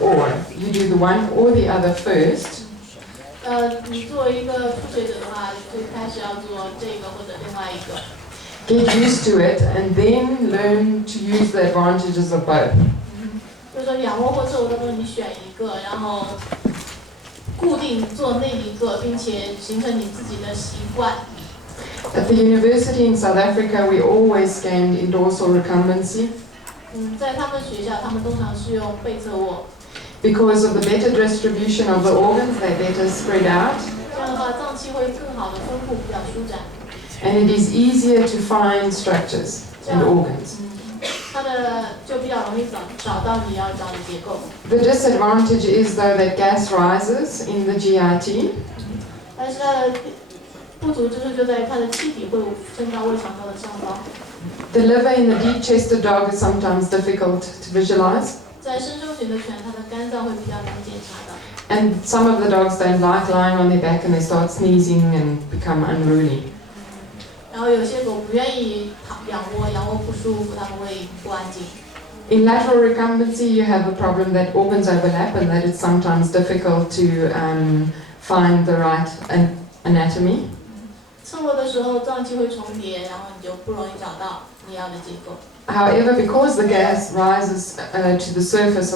or you do the one or the other first. 你作为一个初学者的话，最开始要做这个或者另外一个。Get used to it and then learn to use the advantages of both. 就是说仰卧或侧卧当中你选一个，然后固定做那一个，并且形成你自己的习惯。At the university in South Africa, we always scanned in dorsal recumbency. 在他们学校，他们通常是用背侧卧。Because of the better distribution of the organs, they're better spread out. 这样的话，脏器会更好的分布，比较舒展。And it is easier to find structures and organs. 它的就比较容易找到你要找的结构。The disadvantage is though that gas rises in the GIT. 但是它的不足之处就在于它的气体会升到胃肠道的上方。The liver in the deep-chested dog is sometimes difficult to visualize. 在深胸型的犬，它的肝脏会比较难检查的。And some of the dogs don't like lying on their back and they start sneezing and become unruly. 然后有些狗不愿意仰卧不舒服，它们会不安静。In lateral recumbency, you have a problem that organs overlap and that it's sometimes difficult to find the right anatomy. 侧卧的时候，脏器会重叠，然后你就不容易找到你要的结构。However, because the gas rises to the surface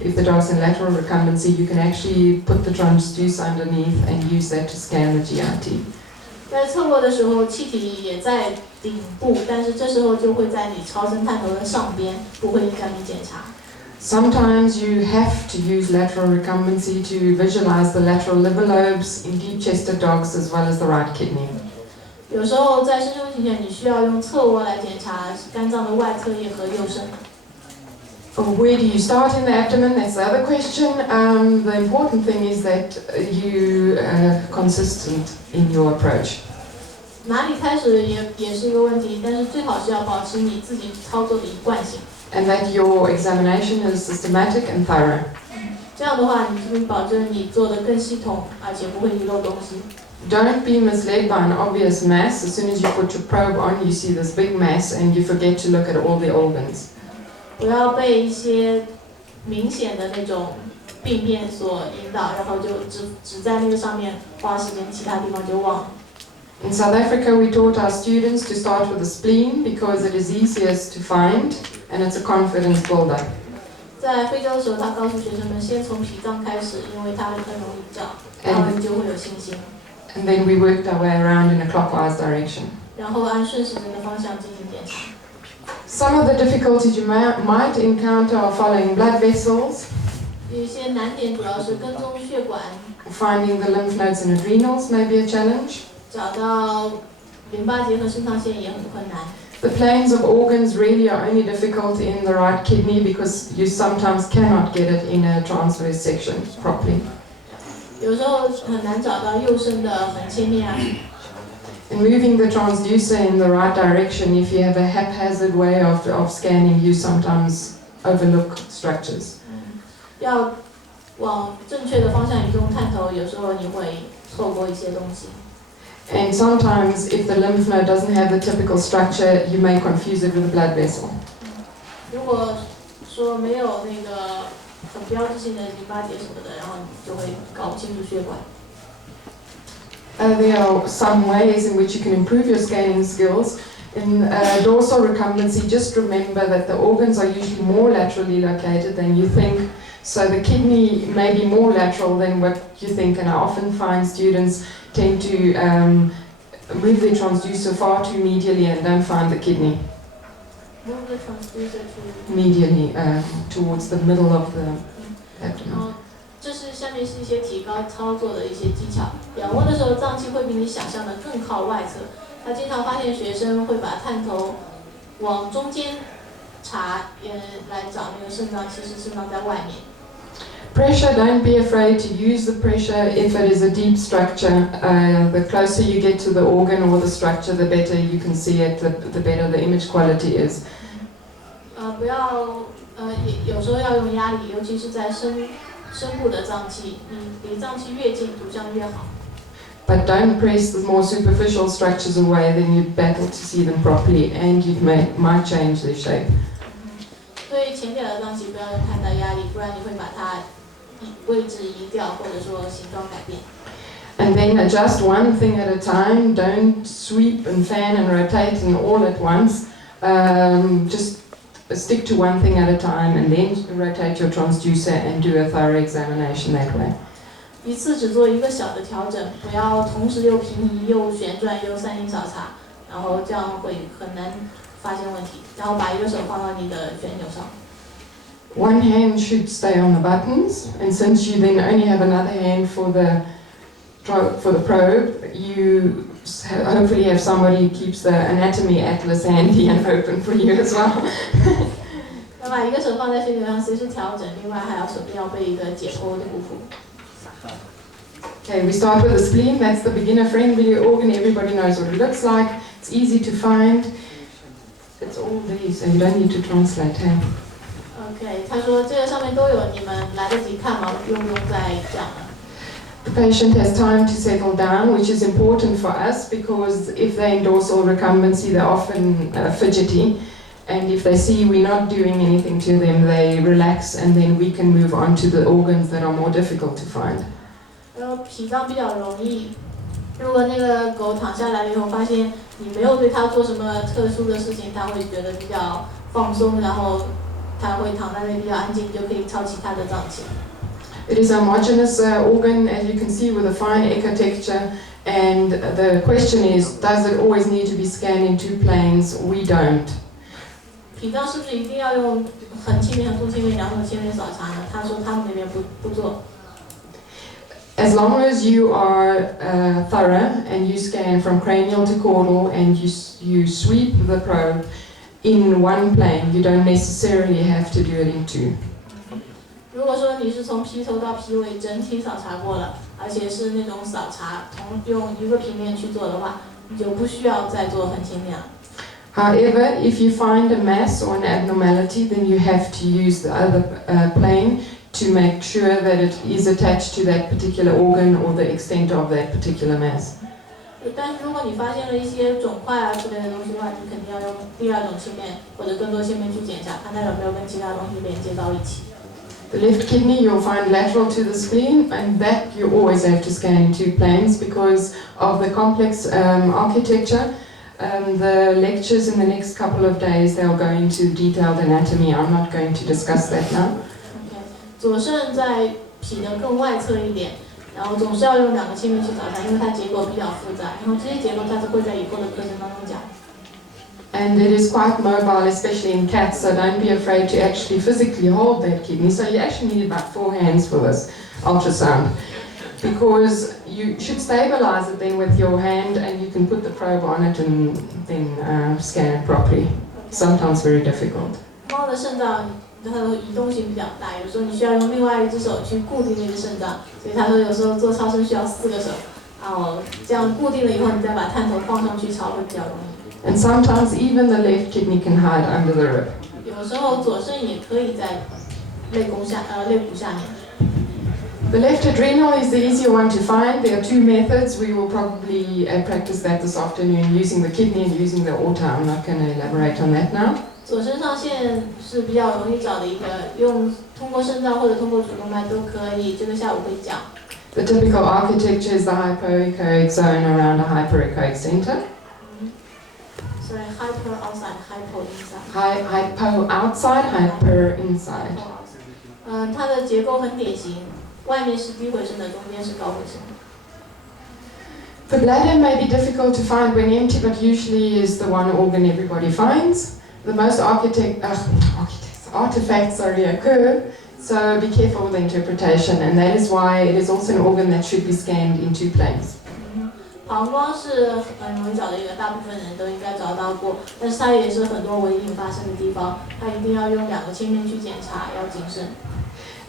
if the dog's in lateral recumbency, you can actually put the transducer underneath and use that to scan the GIT. 在侧卧的时候，气体也在顶部，但是这时候就会在你超声探头的上边，不会影响你检查。Sometimes you have to use lateral recumbency to visualize the lateral liver lobes in deep-chested dogs as well as the right kidney. 有时候在深胸型犬，你需要用侧卧来检查肝脏的外侧叶和右肾。Where do you start in the abdomen? That's the other question. The important thing is that you are consistent in your approach. 哪里开始也是一个问题，但是最好是要保持你自己操作的一贯性。And that your examination is systematic and thorough. 这样的话，你就可以保证你做的更系统，而且不会遗漏东西。Don't be misled by an obvious mass. As soon as you put your probe on, you see this big mass and you forget to look at all the organs. 不要被一些明显的那种病变所引导，然后就只在那个上面花时间，其他地方就忘了。In South Africa, we taught our students to start with the spleen because it is easiest to find and it's a confidence builder. 在非洲的时候，他告诉学生们先从脾脏开始，因为它很容易找，然后你就会有信心。And then we worked our way around in a clockwise direction. 然后按顺时针的方向进行检查。Some of the difficulties you might encounter are following blood vessels. 有一些难点主要是跟踪血管。Finding the lymph nodes and adrenals may be a challenge. 找到淋巴结和肾上腺也很困难。The planes of organs really are only difficult in the right kidney because you sometimes cannot get it in a transverse section properly. 有时候很难找到右肾的横切面啊。In moving the transducer in the right direction, if you have a haphazard way of scanning, you sometimes overlook structures. 要往正确的方向移动探头，有时候你会错过一些东西。And sometimes, if the lymph node doesn't have the typical structure, you may confuse it with a blood vessel. 如果说没有那个很标志性的淋巴结什么的，然后你就会搞不清楚血管。There are some ways in which you can improve your scanning skills. In dorsal recumbency, just remember that the organs are usually more laterally located than you think. So the kidney may be more lateral than what you think, and I often find students tend to move their transducer far too medially and don't find the kidney. Move the transducer to medially towards the middle of the abdomen. 这是下面是一些提高操作的一些技巧。仰卧的时候，脏器会比你想象的更靠外侧。他经常发现学生会把探头往中间查，来找那个肾脏，其实肾脏在外面。Pressure, don't be afraid to use the pressure if it is a deep structure. The closer you get to the organ or the structure, the better you can see it, the better the image quality is. 不要有时候要用压力，尤其是在深部的脏器，你离脏器越近，图像越好。But don't press the more superficial structures away, then you battle to see them properly, and you might change their shape. 对前前点的脏器不要用太大压力，不然你会把它位置移掉，或者说形状改变。And then adjust one thing at a time. Don't sweep and fan and rotate and all at once. Just stick to one thing at a time and then rotate your transducer and do a thorough examination that way. 一次只做一个小的调整，不要同时又平移又旋转又3音扫查，然后这样会很难发现问题。然后把一个手放到你的旋钮上。One hand should stay on the buttons, and since you then only have another hand for the probe, you hopefully have somebody who keeps the anatomy atlas handy and open for you as well. 要把一个手放在旋钮上随时调整，另外还要手边要备一个解剖的护符。Okay, we start with the spleen. That's the beginner-friendly organ. Everybody knows what it looks like. It's easy to find. It's all there, so you don't need to translate. Hey? OK， 他说这个上面都有，你们来得及看吗？用不用再讲了？ The patient has time to settle down, which is important for us because if they endorse all recumbency, they're often fidgety. And if they see we're not doing anything to them, they relax and then we can move on to the organs that are more difficult to find. 脾脏比较容易，如果那个狗躺下来了以后，发现你没有对它做什么特殊的事情，它会觉得比较放松，然后它会躺在那比较安静，就可以抄其他的脏器。It is a homogeneous organ, as you can see, with a fine echotexture. And the question is, does it always need to be scanned in 2 planes? We don't. 脾脏是不是一定要用横切面和纵切面2种切面扫查呢？他说他们那边不做。As long as you are thorough and you scan from cranial to caudal and you sweep the probe in 1 plane, you don't necessarily have to do it in 2. 如果说你是从皮头到皮尾整体扫查过了，而且是那种扫查用一个平面去做的话，你就不需要再做横切面了。However, if you find a mass or an abnormality, then you have to use the other plane to make sure that it is attached to that particular organ or the extent of that particular mass. 但是如果你发现了一些肿块啊之类的东西的话，你肯定要用第2种切面或者更多切面去检查，看它有没有跟其他东西连接到一起。The left kidney you'll find lateral to the spleen, and that you always have to scan in 2 planes because of the complex architecture. The lectures in the next couple of days, they'll go into detailed anatomy. I'm not going to discuss that now. OK， 左肾在脾的更外侧一点，然后总是要用2个切面去扫查，因为它结构比较复杂，然后这些结构它是会在以后的课程当中讲。And it is quite mobile, especially in cats, so don't be afraid to actually physically hold that kidney. So you actually need about 4 hands for this ultrasound, because you should stabilize it then with your hand and you can put the probe on it and then scan it properly. Sometimes very difficult. 猫的肾脏它的移动性比较大，有时候你需要用另外一只手去固定那个肾脏，所以他说有时候做超声需要4个手，然后这样固定了以后，你再把探头放上去超会比较容易。And sometimes even the left kidney can hide under the rib. 有时候左肾也可以在肋骨下面。The left adrenal is the easier one to find. There are 2 methods. We will probably practice that this afternoon using the kidney and using the aorta. I'm not going to elaborate on that now. 左肾上腺是比较容易找的一个，通过肾脏或者通过主动脉都可以。这个下午会讲。The typical architecture is the hypoechoic zone around a hyperechoic center. Sorry, hyper outside, hypo inside. Hypo outside, hyper inside. 它的结构很典型，外面是低回声的，中间是高回声。The bladder may be difficult to find when empty, but usually is the one organ everybody finds. The most artifacts occur, so be careful with the interpretation, and that is why it is also an organ that should be scanned in 2 planes. 膀胱是很容易找的一个，大部分人都应该找到过，但是它也是很多微硬发生的地方，它一定要用2个切面去检查，要谨慎。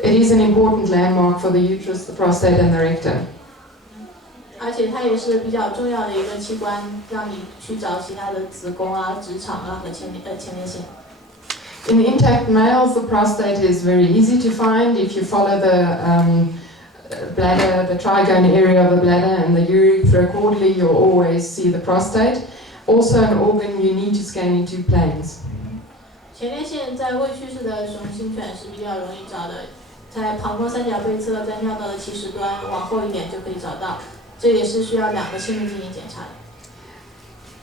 It is an important landmark for the uterus, the prostate, and the rectum. 而且它也是比较重要的一个器官，让你去找其他的子宫啊、直肠啊和前列腺。In intact males, the prostate is very easy to find. If you follow the bladder, the trigone area of the bladder and the urethrocaudally, you'll always see the prostate. Also an organ you need to scan in 2 planes. 前列腺在未去世的雄性犬是比较容易找的，在膀胱三角背侧，在尿道的起始端往后一点就可以找到，这也是需要2个心率进行检查的。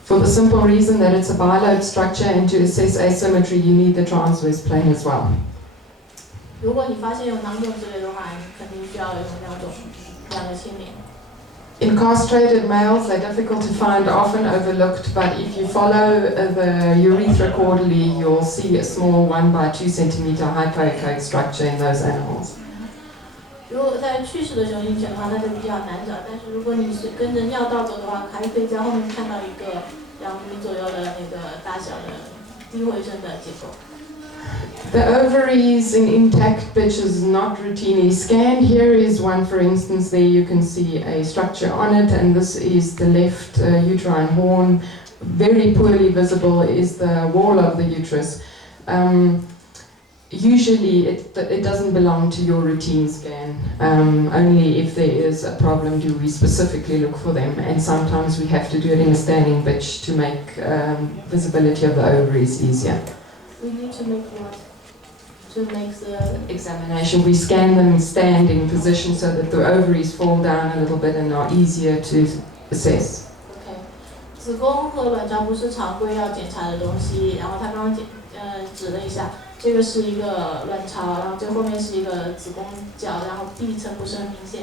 For the simple reason that it's a bilobed structure, and to assess asymmetry, you need the transverse plane as well. 如果你发现有囊肿之类的话，你肯定需要有2个心连。In castrated males, they're difficult to find, often overlooked, but if you follow the urethra caudally, you'll see a small 1 by 2 centimeter hypoechoic structure in those animals. 如果在去世的雄性犬的话，那就比较难找。但是如果你是跟着尿道走的话，还可以在后面看到一个2米左右的那个大小的低回声的结构。The ovaries in intact bitches not routinely scanned. Here is one, for instance. There you can see a structure on it, and this is the left uterine horn. Very poorly visible is the wall of the uterus. Usually it doesn't belong to your routine scan. Only if there is a problem do we specifically look for them, and sometimes we have to do it in a standing bitch to make visibility of the ovaries easier. We need to make what? To make the examination. We scan them in standing position so that the ovaries fall down a little bit and are easier to assess. OK， 子宫和卵巢不是常规要检查的东西，然后他刚刚指了一下。这个是一个卵巢，然后最后面是一个子宫角，然后壁层不是很明显，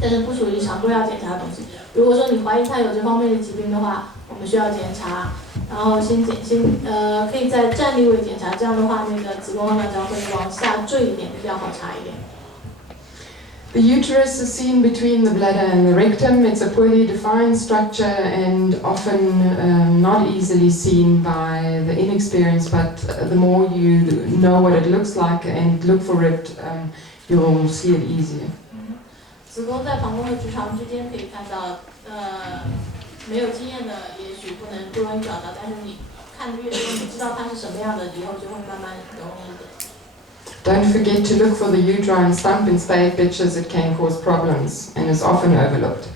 但是不属于常规要检查的东西。如果说你怀疑它有这方面的疾病的话，我们需要检查，然后可以在站立位检查，这样的话那个子宫和卵巢会往下坠一点，比较好查一点。The uterus is seen between the bladder and the rectum. It's a poorly defined structure and often not easily seen by the inexperienced, but the more you know what it looks like and look for it, you'll see it easier. 子宫在膀胱和直肠之间可以看到，没有经验的也许不容易找到，但是你看得越多，你知道它是什么样的，以后就会慢慢容易一点。Don't forget to look for the uterine stump in spayed bitches. It can cause problems and is often overlooked.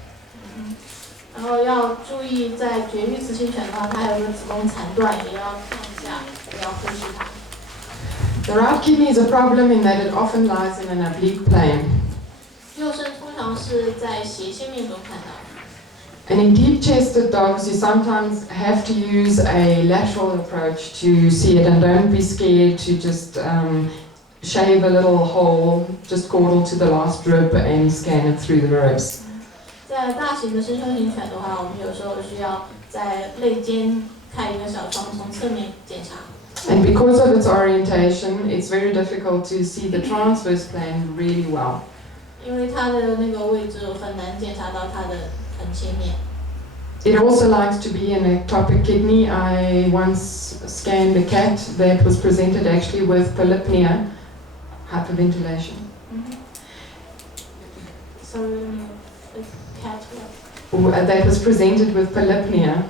然后要注意，在绝育雌性犬的话，它有个子宫残断，也要看一下，不要忽视它。The right kidney is a problem in that it often lies in an oblique plane. 右肾通常是在斜线面中看到。And in deep-chested dogs, you sometimes have to use a lateral approach to see it, and don't be scared to just shave a little hole, just caudal to the last rib and scan it through the ribs. 在大型的深胸型犬的话，我们有时候需要在肋间开一个小窗，从侧面检查。And because of its orientation, it's very difficult to see the transverse plane really well. 因为它的那个位置很难检查到它的很前面。It also likes to be an ectopic kidney. I once scanned a cat that was presented actually with polypnea, hyperventilation. Sorry, the cat what? That was presented with polypnea.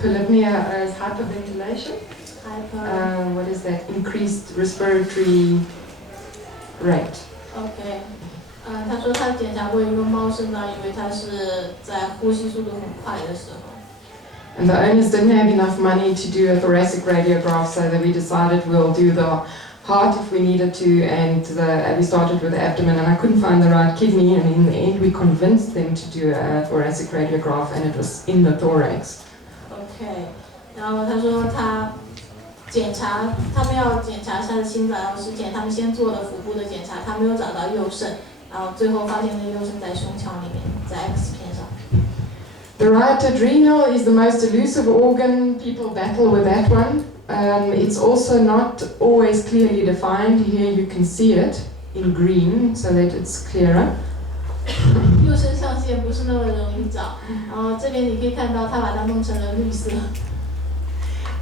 Polypnea is hyperventilation. What is that? Increased respiratory rate. OK. 他说他检查过一个猫肾脏，因为它是在呼吸速度很快的时候。And the owners didn't have enough money to do a thoracic radiograph, so that we decided we'll do the heart if we needed to, and we started with the abdomen, and I couldn't find the right kidney, and in the end we convinced them to do a thoracic radiograph, and it was in the thorax. OK. 然后他说他们要检查他的心脏，然后之前他们先做了腹部的检查，他没有找到右肾。然后最后发现那个右肾在胸腔里面，在 X 片上。The right adrenal is the most elusive organ. People battle with that one. It's also not always clearly defined. Here you can see it in green, so that it's clearer. 右肾上腺不是那么容易找，然后这边你可以看到它把它弄成了绿色。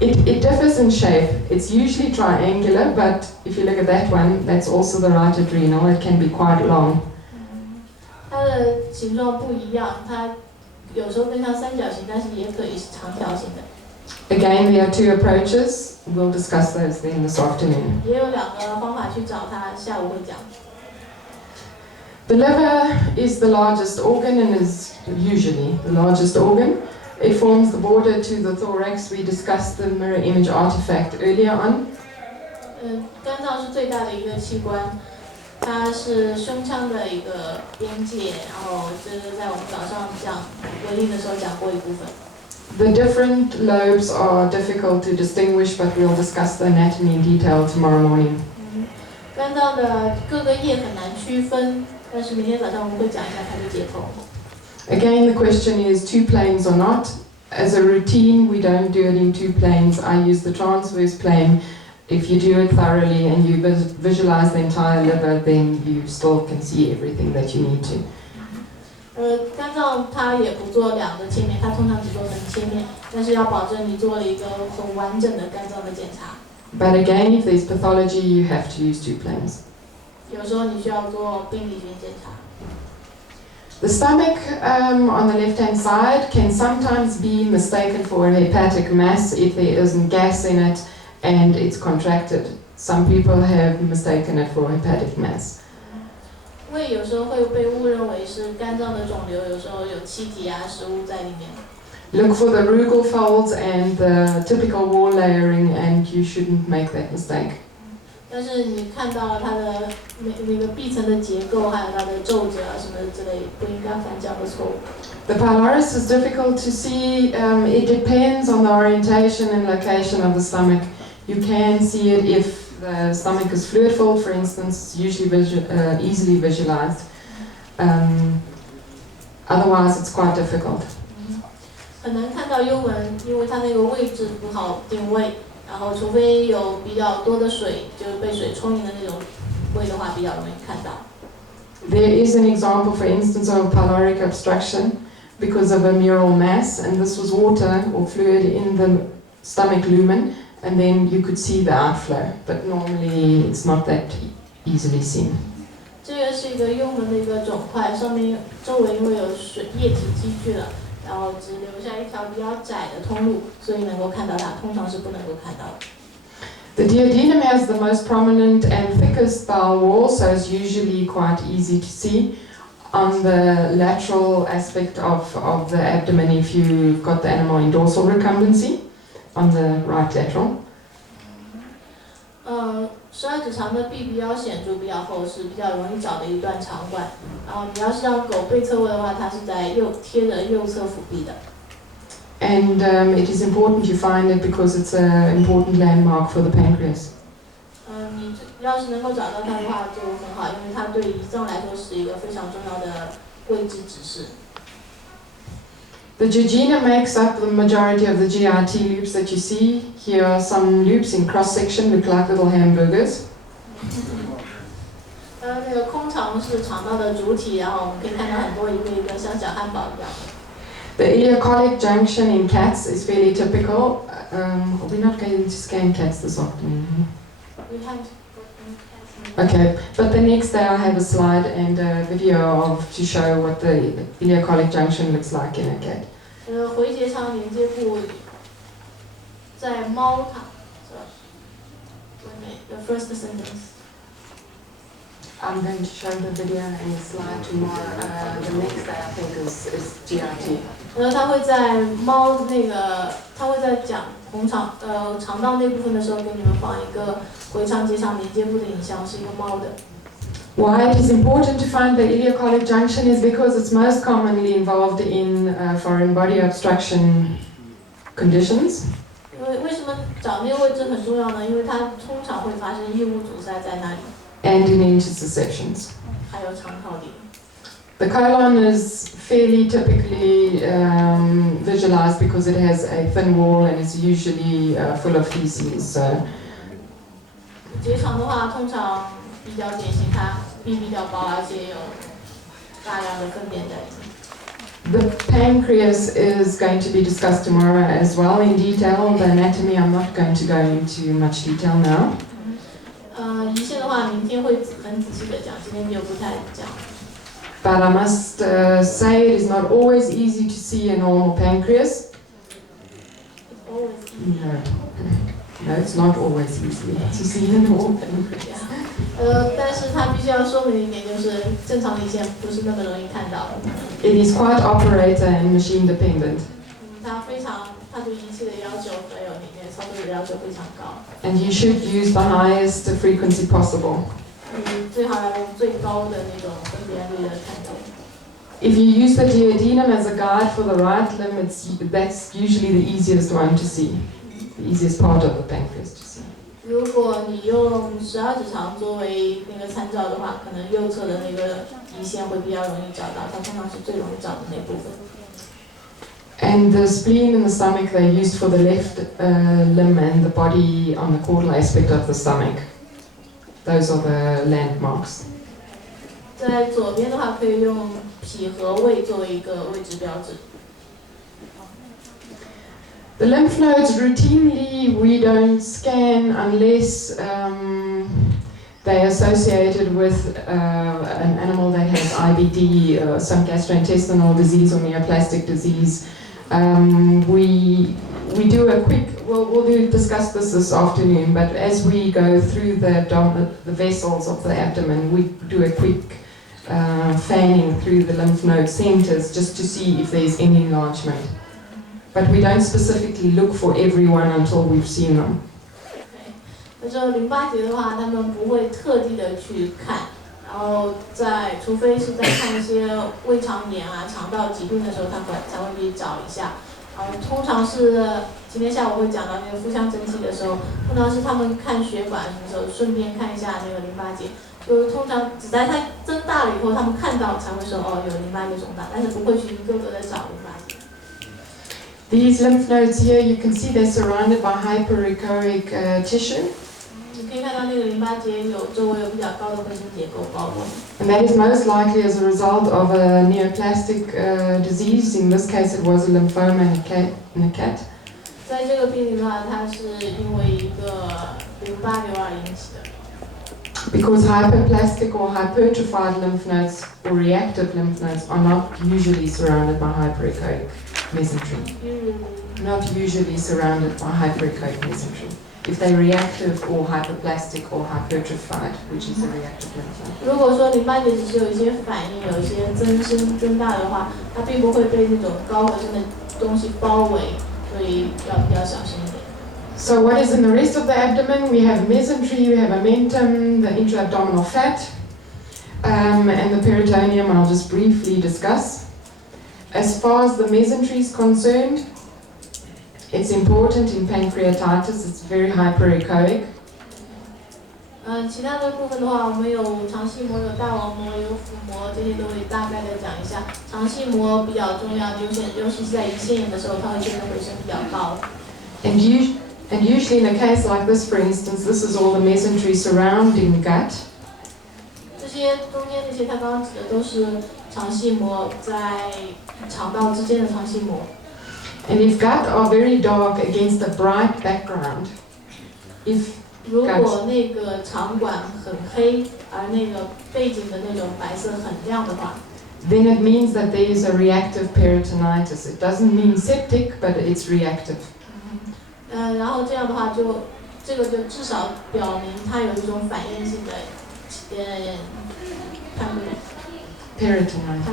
It differs in shape. It's usually triangular, but if you look at that one, that's also the right adrenal. It can be quite long. 它的形状不一样，它有时候更像三角形，但是也可以是长条形的。Again, there are 2 approaches. We'll discuss those then this afternoon. 也有2个方法去找它，下午会讲。The liver is the largest organ and is usually the largest organ. It forms the border to the thorax. We discussed the mirror image artifact earlier on. 肝脏是最大的一个器官，它是胸腔的一个边界，然后这是在我们早上讲回应的时候讲过一部分。The different lobes are difficult to distinguish, but we'll discuss the anatomy in detail tomorrow morning. 肝脏的各个叶很难区分，但是明天早上我们会讲一下它的结构。Again, the question is 2 planes or not. As a routine, we don't do it in 2 planes. I use the transverse plane. If you do it thoroughly and you visualize the entire liver, then you still can see everything that you need to. 肝脏它也不做2个切面，它通常只做横切面，但是要保证你做了一个很完整的肝脏的检查。But again, if there's pathology, you have to use 2 planes. 有时候你需要做病理学检查。The stomach on the left-hand side can sometimes be mistaken for a hepatic mass if there isn't gas in it and it's contracted. Some people have mistaken it for a hepatic mass. 胃有时候会被误认为是肝脏的肿瘤，有时候有气体啊、食物在里面。Look for the rugal folds and the typical wall layering, and you shouldn't make that mistake. 但是你看到了它的那个壁层的结构，还有它的皱褶啊什么之类，不应该犯这样的错误。The pylorus is difficult to see. It depends on the orientation and location of the stomach. You can see it if the stomach is fluid-full, for instance, usually easily visualized. Otherwise, it's quite difficult. 很难看到幽门，因为它那个位置不好定位，然后除非有比较多的水，就是被水充盈的那种胃的话，比较容易看到。There is an example, for instance, of pyloric obstruction because of a mural mass, and this was water or fluid in the stomach lumen, and then you could see the outflow, but normally it's not that easily seen. 这个是一个幽门的一个肿块，上面周围因为有水液体积聚了，然后只留下一条比较窄的通路，所以能够看到它，通常是不能够看到的。The duodenum has the most prominent and thickest bowel wall, so it's usually quite easy to see. On the lateral aspect of the abdomen, if you've got the animal in dorsal recumbency, on the right lateral. 12指肠的壁比较显著，比较厚实，比较容易找的一段肠管。然后你要是让狗背侧位的话，它是在贴着右侧腹壁的。And it is important you find it because it's an important landmark for the pancreas. 你要是能够找到它的话就很好，因为它对胰脏来说是一个非常重要的位置指示。The duodenum makes up the majority of the GIT loops that you see. Here are some loops in cross-section, look like little hamburgers. 那个空肠是肠道的主体，然后我们可以看到很多一个一个像小汉堡一样。The ileocolic junction in cats is fairly typical. We're not going to scan cats this afternoon. We have Okay, but the next day I have a slide and a video to show what the ileocolic junction looks like in a cat. 回结肠连接部在猫它the first sentence. I'm going to show the video and the slide tomorrow. The next day I think is GIT. 它会在猫那个，它会在讲肠道那部分的时候，给你们放一个回肠结肠连接部的影像，是一个猫的。Why it is important to find the ileocolic junction is because it's most commonly involved in foreign body obstruction conditions. 为什么找那个位置很重要呢？因为它通常会发生异物阻塞在那里。And in interceptions. 还有肠套里。The colon is fairly typically visualized because it has a thin wall and is usually full of feces. So. 结肠的话，通常比较典型，它壁比较薄，而且有大量的粪便在里面。The pancreas is going to be discussed tomorrow as well in detail. The anatomy I'm not going to go into much detail now. 胰腺的话，明天会很仔细的讲，今天就不太讲。But I must say it is not always easy to see a normal pancreas. It's always easy. No, it's not always easy to see a normal pancreas. 但是它必须要说明一点，就是正常的胰腺不是那么容易看到的。It is quite operator and machine dependent. 它它对仪器的要求还有里面操作的要求非常高。And you should use the highest frequency possible. 你最好要用最高的那种分辨率的探头。If you use the duodenum as a guide for the right limb, that's usually the easiest one to see, the easiest part of the pancreas to see. 如果你用12指肠作为那个参照的话，可能右侧的那个胰腺会比较容易找到，它通常是最容易找的那部分。And the spleen and the stomach, they're used for the left limb and the body on the caudal aspect of the stomach. Those are the landmarks. 在左边的话，可以用脾和胃作为一个位置标志。The lymph nodes routinely we don't scan unless they're associated with an animal that has IBD, some gastrointestinal disease or neoplastic disease. We do a quick, we'll discuss this afternoon, but as we go through the vessels of the abdomen, we do a quick fanning through the lymph node centers just to see if there's any enlargement. But we don't specifically look for everyone until we've seen them. 那时候淋巴结的话，他们不会特地的去看，然后除非是在看一些胃肠炎啊、肠道疾病的时候，他们才会去找一下。通常是今天下午会讲到那个腹腔蒸汽的时候，通常是他们看血管的时候，顺便看一下那个淋巴结。就是通常只在它增大了以后，他们看到才会说哦有淋巴结肿大，但是不会去一个个的找淋巴结。These lymph nodes here, you can see they're surrounded by hyperechoic tissue. 你可以看到那个淋巴结周围有比较高的分生结构包围。And that is most likely as a result of a neoplastic disease. In this case, it was a lymphoma in a cat. 在这个病例的话，它是因为一个淋巴瘤而引起的。Because hyperplastic or hypertrophied lymph nodes or reactive lymph nodes are not usually surrounded by hyperechoic mesentery. Not usually surrounded by hyperechoic mesentery. If they're reactive or hyperplastic or hypertrophied, which is a reactive lymph node. 如果说淋巴结只是有一些反应、有一些增大的话，它并不会被那种高回声的东西包围，所以要比较小心一点。So what is in the rest of the abdomen? We have mesentery, we have omentum, the intra-abdominal fat, and the peritoneum I'll just briefly discuss. As far as the mesentery is concerned, it's important in pancreatitis, it's very hyperechoic. 其他的部分的话，我们有肠系膜、有大网膜、有腹膜，这些都会大概的讲一下。肠系膜比较重要，尤其是在胰腺炎的时候，它会变得回声比较高。And usually in a case like this, for instance, this is all the mesentery surrounding gut. 这些中间那些他刚刚指的都是肠系膜在肠道之间的肠系膜。And if gut are very dark against a bright background, if 如果那个肠管很黑，而那个背景的那种白色很亮的话 then it means that there is a reactive peritonitis. It doesn't mean septic, but it's reactive. 然后这样的话这个就至少表明它有一种反应性的peritonitis，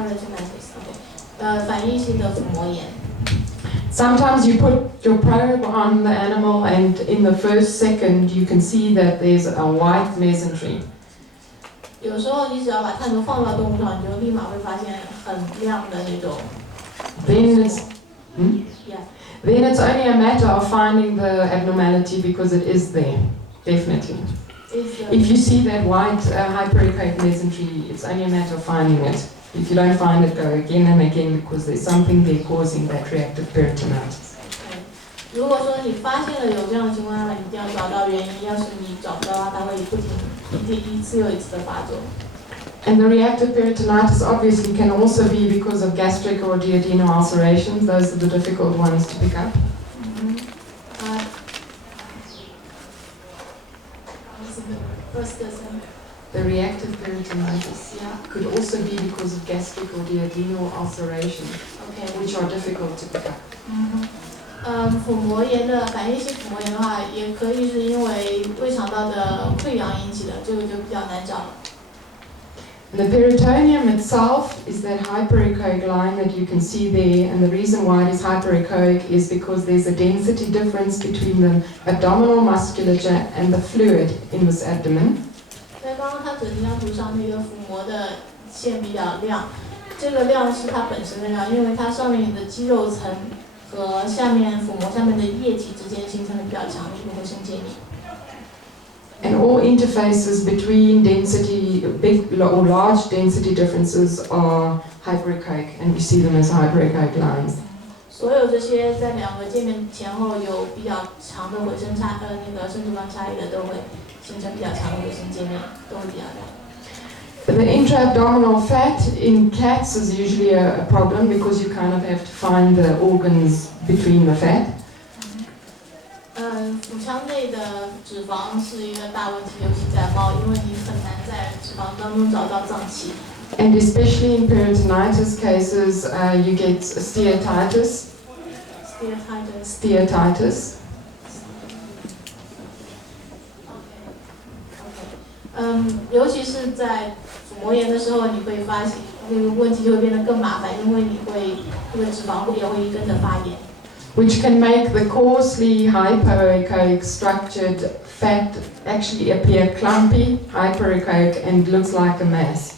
反应性的腹膜炎。Sometimes you put your probe on the animal and in the first second you can see that there's a white mesentery. 有时候你只要把探头放到动物上，你就立马会发现很亮的那种。Then it's only a matter of finding the abnormality because it is there, definitely. If you see that white hyperechoic mesentery, it's only a matter of finding it. If you don't find it, go again and again because there's something there causing that reactive peritonitis. 如果说你发现了有这样的情况下，你一定要找到原因。要是你找不到的话，它会不停一次又一次的发作。And the reactive peritonitis obviously can also be because of gastric or duodenal ulcerations. Those are the difficult ones to pick up. The reactive peritonitis could also be because of gastric or duodenal ulcerations, which are difficult to pick up. 腹膜炎的反应性腹膜炎的话，也可以是因为胃肠道的溃疡引起的，这个就比较难找了。And the peritoneum itself is that hyperechoic line that you can see there, and the reason why it is hyperechoic is because there's a density difference between the abdominal musculature and the fluid in this abdomen. 在刚刚他整张图上那个腹膜的线比较亮，这个亮是它本身的亮，因为它上面的肌肉层和下面腹膜下面的液体之间形成了比较强的一个回声界面。And all interfaces between density, big or large density differences are hyperechoic, and we see them as hyperechoic lines. 所有这些在两个界面前后有比较长的回声差，那个声阻光差异的，都会形成比较强的回声界面，都会比较亮。The intra-abdominal fat in cats is usually a problem because you kind of have to find the organs between the fat. 腹腔内的脂肪是一个大问题，尤其在猫，因为你很难在脂肪当中找到脏器。And especially in peritonitis cases, you get steatitis. Steatitis. 尤其是在腹膜炎的时候，你会发现那个问题就会变得更麻烦，因为你会这个脂肪也会跟着发炎。Which can make the coarsely hypoechoic structured fat actually appear clumpy, hyperechoic, and looks like a mass.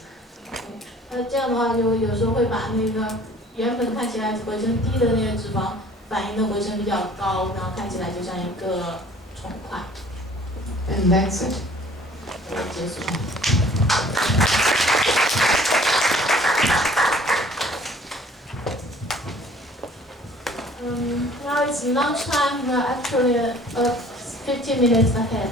这样的话，就有时候会把那个原本看起来回声低的那个脂肪，反应的回声比较高，然后看起来就像一个虫块。And that's it. 结束。Now it's lunchtime. We're actually 15 minutes ahead.